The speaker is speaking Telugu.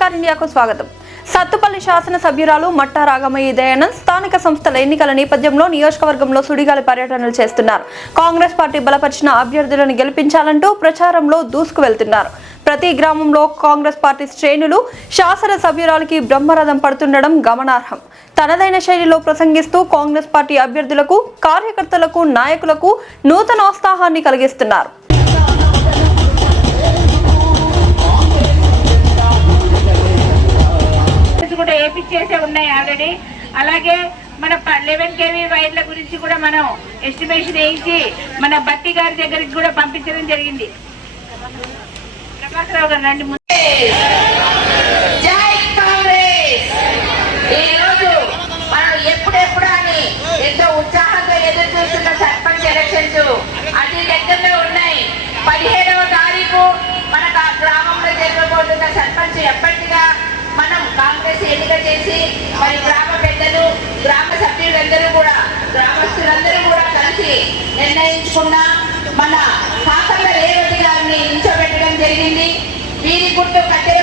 సర్కార్ ఇండియాకు స్వాగతం. సత్తుపల్లి శాసన సభ్యురాలు మట్టా రాగమయ్య దయానంద్ స్థానిక సంస్థల ఎన్నికల నేపథ్యంలో నియోజకవర్గంలో సుడిగాలి పర్యటనలు చేస్తున్నారు. కాంగ్రెస్ పార్టీ బలపరిచిన అభ్యర్థులను గెలిపించాలంటూ ప్రచారంలో దూసుకు వెళ్తున్నారు. ప్రతి గ్రామంలో కాంగ్రెస్ పార్టీ శ్రేణులు శాసన సభ్యురాలికి బ్రహ్మరథం పడుతుండడం గమనార్హం. తనదైన శైలిలో ప్రసంగిస్తూ కాంగ్రెస్ పార్టీ అభ్యర్థులకు, కార్యకర్తలకు, నాయకులకు నూతనోత్సాహాన్ని కలిగిస్తున్నారు. ఆల్రెడీ అలాగే మన 11 kV వైర్ల గురించి కూడా మనం ఎస్టిమేషన్ వేయించి మన బట్టి గారి దగ్గరికి కూడా పంపించడం జరిగింది. ప్రభాకర్ రావు గారు రండి. జై కాంగ్రెస్. ఈ రోజు మనం ఎప్పుడెప్పుడు అని ఎంతో ఉత్సాహంగా ఎదురు చూస్తున్న సర్పంచ్ ఎలక్షన్స్ అతి దగ్గరలో ఉన్నాయి. 17వ తారీఖు మనకు ఆ గ్రామంలో జరగబోతున్న సర్పంచ్ ఎప్పటిగా మనం కాంగ్రెస్ ఎన్నిక చేసి మరి గ్రామ పెద్దలు, గ్రామ సభ్యులందరూ కూడా, గ్రామస్తులందరూ కూడా కలిసి నిర్ణయించుకున్న మన కాకర్ల రేవతి గారిని నిల్చోబెట్టడం జరిగింది. వీరి గుర్తు కట్టె